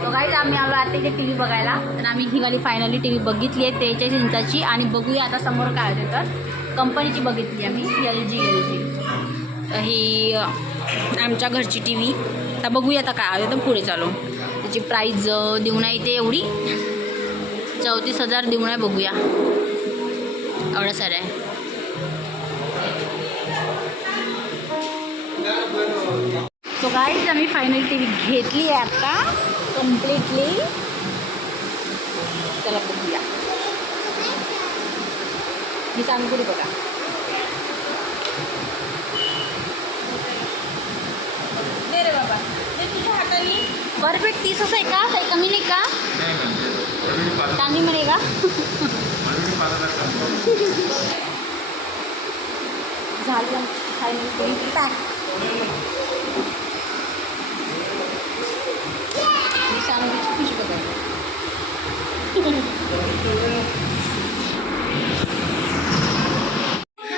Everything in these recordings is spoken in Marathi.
बघायच आम्ही आलो आता इथे टी व्ही बघायला. तर आम्ही ही वाली फायनली टी व्ही बघितली आहे तेहेचाळीस इंचाची. आणि बघूया आता समोर काय होते तर. कंपनीची बघितली आम्ही एल जी एल जी ही आमच्या घरची टी व्ही आता बघूया आता काय होते तर पुढे चालू. त्याची प्राईज देऊन आहे ते एवढी. चौतीस हजार देऊन आहे बघूया. एवढं सर आहे. सो गाईज आम्ही फायनल टी व्ही घेतली आहे आता. कम्प्लिटली चला बघूया. मी सांगते बघा. दे रे बाबा. दे तुझ्या हाताने. परफेक्ट तीस असं आहे का? काही कमी नाही का? चांगली म्हणे का? झालं. फायनल पॅक मी सांगलीची खुशी बघा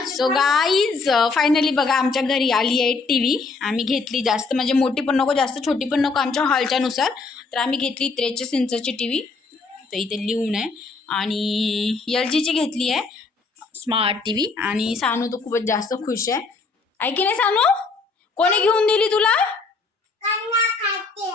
सो गाईज फायनली बघा आमच्या घरी आली आहे टी व्ही आम्ही घेतली जास्त म्हणजे मोठी पण नको जास्त छोटी पण नको आमच्या हॉलच्यानुसार. तर आम्ही घेतली त्रेचाळीस इंचाची टी व्ही तर इथे लिहून आहे. आणि एल जीची घेतली आहे स्मार्ट टी व्ही आणि सानू तर खूपच जास्त खुश आहे. आहे की नाही सानू? कोणी घेऊन दिली तुला?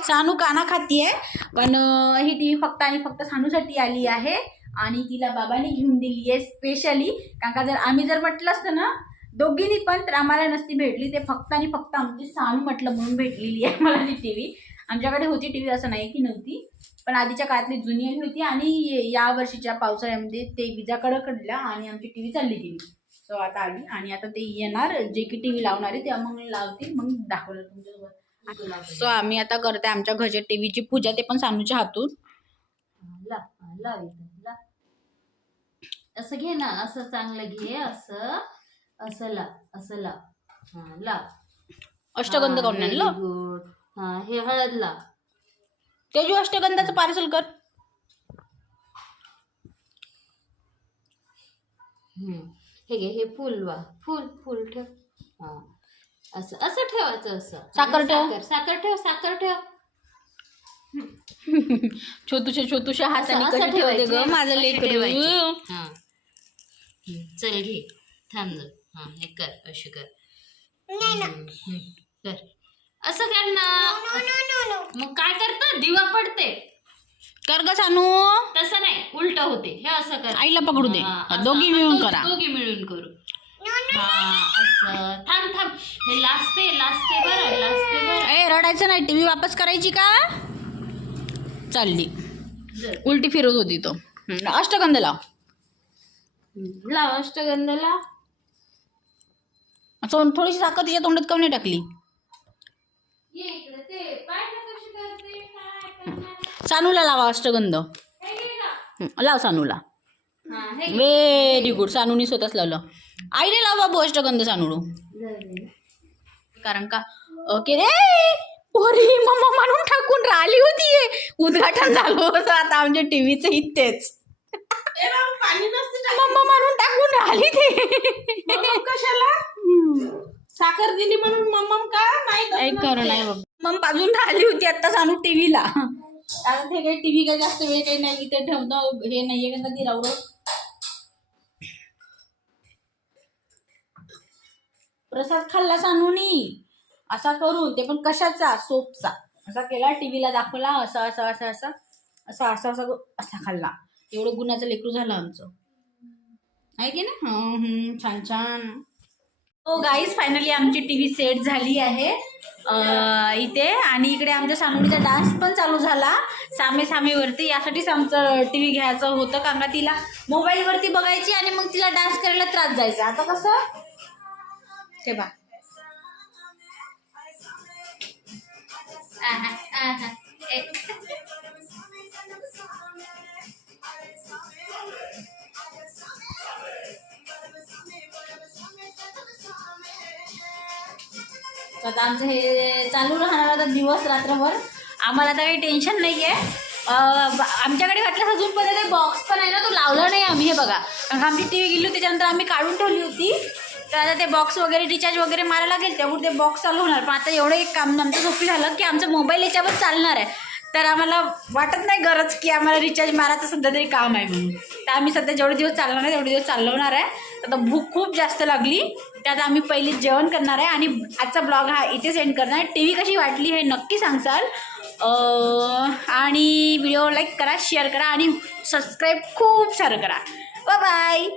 सानू काना खाती आहे. पण ही टी व्ही फक्त आणि फक्त सानूसाठी आली आहे आणि तिला बाबांनी घेऊन दिली आहे स्पेशली कारण का जर आम्ही जर म्हटलं असतं ना दोघींनी पण तर आम्हाला नसती भेटली. ते फक्त आणि फक्त आमची सानू म्हटलं म्हणून भेटलेली आहे मला ती टी व्ही आमच्याकडे होती टी व्ही असं नाही की नव्हती. पण आधीच्या काळातली जुनी आली होती आणि या वर्षीच्या पावसाळ्यामध्ये ते विजाकडं कडल्या आणि आमची टी व्ही चालली गेली. सो आता आली आणि आता ते येणार. जे की टी व्ही लावणार आहे तेव्हा मग लावतील. मग दाखवलं तुमच्यासोबत सो आम्ही आता करते आमच्या घरच्या टीव्हीची पूजा ते पण सानूच्या हातून. ला लाव इथं ला. असं घे ना असं चांगलं घे असं असं ला असं ला. हा ला. अष्टगंध करून आणलं हा हे हळद ला. तेजू अष्टगंधाचं पार्सल कर. हम्म. हे घे हे फुल वा. फुल फुल ठेव. हा. असं असं ठेवायचं असं. साखर ठेव. साखर साखर ठेव साखर ठेव. छोटूशा छोटूशा हाताने असं ठेवते ग? माझं लेकरू. ठेवायचे. हा. हम्म, चल घे. थांब जरा. हा हे कर अशी कर. हम्म, हम्म, कर. असं कर ना. मग काय करतं? दिवा पडते. कर ग सानू. तसं नाही उलट होते. हे असं कर. आईला पकडू दे. हा, असं. दोघी मिळून करा. दोघी मिळून करू. असं. थांब थांब. हे लाजते लाजते बरं लाजते बरं. ए रडायचं नाही. टीव्ही वापस करायची का? चालली. जर. उलटी फिरत होती तो. हम्म, अष्टगंध लाव लाव अष्टगंधला. असं थोडीशी साखर तिच्या तोंडात कमी टाकली. ये इकडे ते. पाहिलं कशी करते काय करणार? सानूला लावा अष्टगंध. हे घे ना. हम्म, लाव सानूला. व्हेरी गुड सानूनी स्वतःच लावलं. आईने लाव बाबू अष्टगंध सानूडू. कारण का ओके रे पोरी मम्मा म्हणून टाकून राहिली होती उद्घाटन झालं होतं आता आमच्या टीव्हीचं इथेच. मम्मा म्हणून टाकून राहिली ते. कशाला? साखर दिली म्हणून मम्मम का? नाही. करू नाही मग बाजून राहिली होती आता सांगू टीव्हीला. आता ते काही टीव्ही काही जास्त वेळ काही नाही इथे ठेवणं हे नाहीये का ती रावड प्रसाद खाल्ला सानूनी असा करून ते पण कशाचा? सोपचा. असा केला टीव्हीला दाखवला असा असा असा असा असा असा असा असा खाल्ला. एवढं गुणाचं लेकरू झालं आमचं. आहे की ना छान छान. हो गाईज फायनली आमची टी व्ही सेट झाली आहे. इथे. आणि इकडे आमच्या सानूचा डान्स पण चालू झाला. सामे सामेवरती. यासाठीच आमचं टी व्ही घ्यायचं होतं का तिला मोबाईलवरती बघायची आणि मग तिला डान्स करायला त्रास जायचा. आता कसं? ते बा आहा, आहा. तर आता आमचं हे चालू राहणार आता दिवस रात्रभर. आम्हाला आता काही टेन्शन नाही आहे आमच्याकडे वाटलं अजूनपर्यंत बॉक्स पण आहे ना तो लावला नाही आम्ही हे बघा. कारण आमची टी व्ही गेली होती त्याच्यानंतर आम्ही काढून ठेवली होती. तर आता ते बॉक्स वगैरे रिचार्ज वगैरे मारायला लागेल त्यामुळे ते बॉक्स चालू होणार. पण आता एवढं एक काम आमचं सोपी झालं की आमचा मोबाईल याच्यावर चालणार आहे. तर आम्हाला वाटत नाही गरज की आम्हाला रिचार्ज मारायचं सध्या तरी काम आहे म्हणून. तर आम्ही सध्या जेवढे दिवस चालणार आहे तेवढे दिवस चालवणार आहे. आता भूक खूप जास्त लागली त्यात आम्ही पहिली जेवण करणार आहे आणि आजचा ब्लॉग हा इथे सेंड करणार आहे. टी व्ही कशी वाटली हे नक्की सांगसाल आणि व्हिडिओ लाईक करा शेअर करा आणि सबस्क्राईब खूप सारं करा. बाय